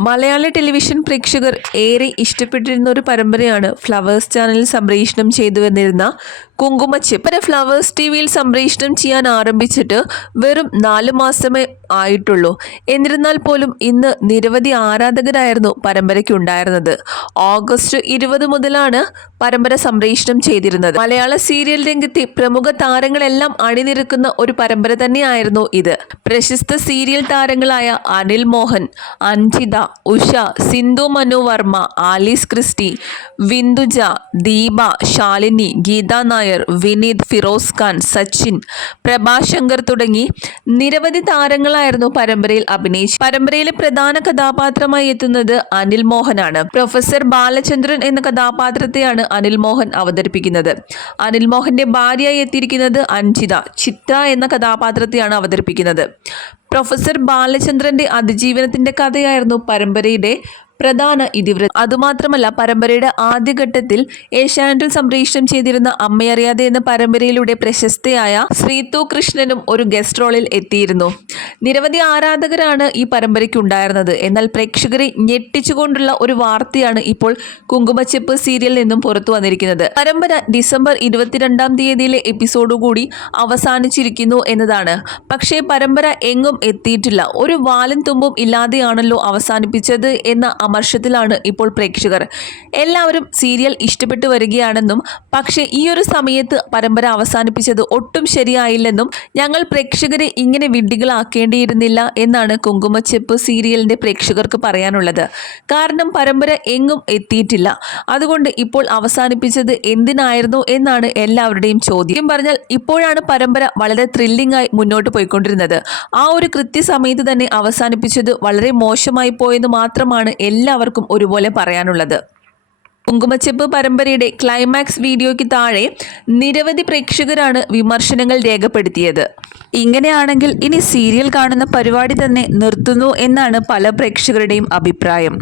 മലയാള television പ്രേക്ഷകർ ഏറെ ഇഷ്ടപ്പെട്ടിരുന്ന ഒരു പരമ്പരയാണ് ഫ്ലവേഴ്സ് ചാനലിൽ സംപ്രേഷണം ചെയ്തു വന്നിരുന്ന കുങ്കുമച്ചിപ്പ് പല ഫ്ലവേഴ്സ് ടി വിയിൽ സംപ്രേഷണം ചെയ്യാൻ ആരംഭിച്ചിട്ട് വെറും നാല് മാസമേ ആയിട്ടുള്ളൂ. എന്നിരുന്നാൽ പോലും ഇന്ന് നിരവധി ആരാധകരായിരുന്നു പരമ്പരയ്ക്ക് ഉണ്ടായിരുന്നത്. ഓഗസ്റ്റ് ഇരുപത് മുതലാണ് പരമ്പര സംപ്രേഷണം ചെയ്തിരുന്നത്. മലയാള സീരിയൽ രംഗത്തെ പ്രമുഖ താരങ്ങളെല്ലാം അണിനിരക്കുന്ന ഒരു പരമ്പര തന്നെയായിരുന്നു ഇത്. പ്രശസ്ത സീരിയൽ താരങ്ങളായ അനിൽ മോഹൻ അഞ്ജിത ഉഷ സിന്ധു മനു വർമ്മ ആലീസ് ക്രിസ്റ്റി വിന്ദുജ ദീപ ശാലിനി ഗീത നായർ വിനീത് ഫിറോസ് ഖാൻ സച്ചിൻ പ്രഭാശങ്കർ തുടങ്ങി നിരവധി താരങ്ങളായിരുന്നു പരമ്പരയിൽ അഭിനയിച്ചു. പരമ്പരയിലെ പ്രധാന കഥാപാത്രമായി എത്തുന്നത് അനിൽ മോഹനാണ്. പ്രൊഫസർ ബാലചന്ദ്രൻ എന്ന കഥാപാത്രത്തെയാണ് അനിൽ മോഹൻ അവതരിപ്പിക്കുന്നത്. അനിൽ മോഹന്റെ ഭാര്യയായി എത്തിയിരിക്കുന്നത് അഞ്ജിത ചിത്ര എന്ന കഥാപാത്രത്തെയാണ് അവതരിപ്പിക്കുന്നത്. പ്രൊഫസർ ബാലചന്ദ്രന്റെ അതിജീവനത്തിന്റെ കഥയായിരുന്നു പരമ്പരയുടെ പ്രധാന ഇതിവൃത്തം. അതുമാത്രമല്ല പരമ്പരയുടെ ആദ്യഘട്ടത്തിൽ ഏഷ്യാനെറ്റിൽ സംപ്രേഷണം ചെയ്തിരുന്ന അമ്മയറിയാതെ എന്ന പരമ്പരയിലൂടെ പ്രശസ്തയായ ശ്രീതു കൃഷ്ണനും ഒരു ഗസ്റ്റ് റോളിൽ എത്തിയിരുന്നു. നിരവധി ആരാധകരാണ് ഈ പരമ്പരയ്ക്ക് ഉണ്ടായിരുന്നത് എന്നാൽ പ്രേക്ഷകരെ ഞെട്ടിച്ചുകൊണ്ടുള്ള ഒരു വാർത്തയാണ് ഇപ്പോൾ കുങ്കുമച്ചെപ്പ് സീരിയൽ നിന്നും പുറത്തു വന്നിരിക്കുന്നത്. പരമ്പര ഡിസംബർ ഇരുപത്തിരണ്ടാം തീയതിയിലെ എപ്പിസോഡുകൂടി അവസാനിച്ചിരിക്കുന്നു എന്നതാണ്. പക്ഷേ പരമ്പര എങ്ങും എത്തിയിട്ടില്ല. ഒരു വാലും തുമ്പും ഇല്ലാതെയാണല്ലോ അവസാനിപ്പിച്ചത് എന്ന അമർഷത്തിലാണ് ഇപ്പോൾ പ്രേക്ഷകർ. എല്ലാവരും സീരിയൽ ഇഷ്ടപ്പെട്ടു വരികയാണെന്നും പക്ഷേ ഈ ഒരു സമയത്ത് പരമ്പര അവസാനിപ്പിച്ചത് ഒട്ടും ശരിയായില്ലെന്നും ഞങ്ങൾ പ്രേക്ഷകരെ ഇങ്ങനെ വിഡ്ഢികളാക്കേണ്ടിയിരുന്നില്ല എന്നാണ് കുങ്കുമച്ചെപ്പ് സീരിയലിന്റെ പ്രേക്ഷകർക്ക് പറയാനുള്ളത്. കാരണം പരമ്പര എങ്ങും എത്തിയിട്ടില്ല. അതുകൊണ്ട് ഇപ്പോൾ അവസാനിപ്പിച്ചത് എന്തിനായിരുന്നു എന്നാണ് എല്ലാവരുടെയും ചോദ്യം. പറഞ്ഞാൽ ഇപ്പോഴാണ് പരമ്പര വളരെ ത്രില്ലിംഗ് ആയി മുന്നോട്ട് പോയിക്കൊണ്ടിരുന്നത്. ആ ഒരു കൃത്യസമയത്ത് തന്നെ അവസാനിപ്പിച്ചത് വളരെ മോശമായി പോയെന്ന് മാത്രമാണ് എല്ലാവർക്കും ഒരുപോലെ പറയാനുള്ളത്. കുങ്കുമച്ചെപ്പ് പരമ്പരയുടെ ക്ലൈമാക്സ് വീഡിയോയ്ക്ക് താഴെ നിരവധി പ്രേക്ഷകരാണ് വിമർശനങ്ങൾ രേഖപ്പെടുത്തിയത്. ഇങ്ങനെയാണെങ്കിൽ ഇനി സീരിയൽ കാണുന്ന പരിപാടി തന്നെ നിർത്തുന്നു എന്നാണ് പല പ്രേക്ഷകരുടെയും അഭിപ്രായം.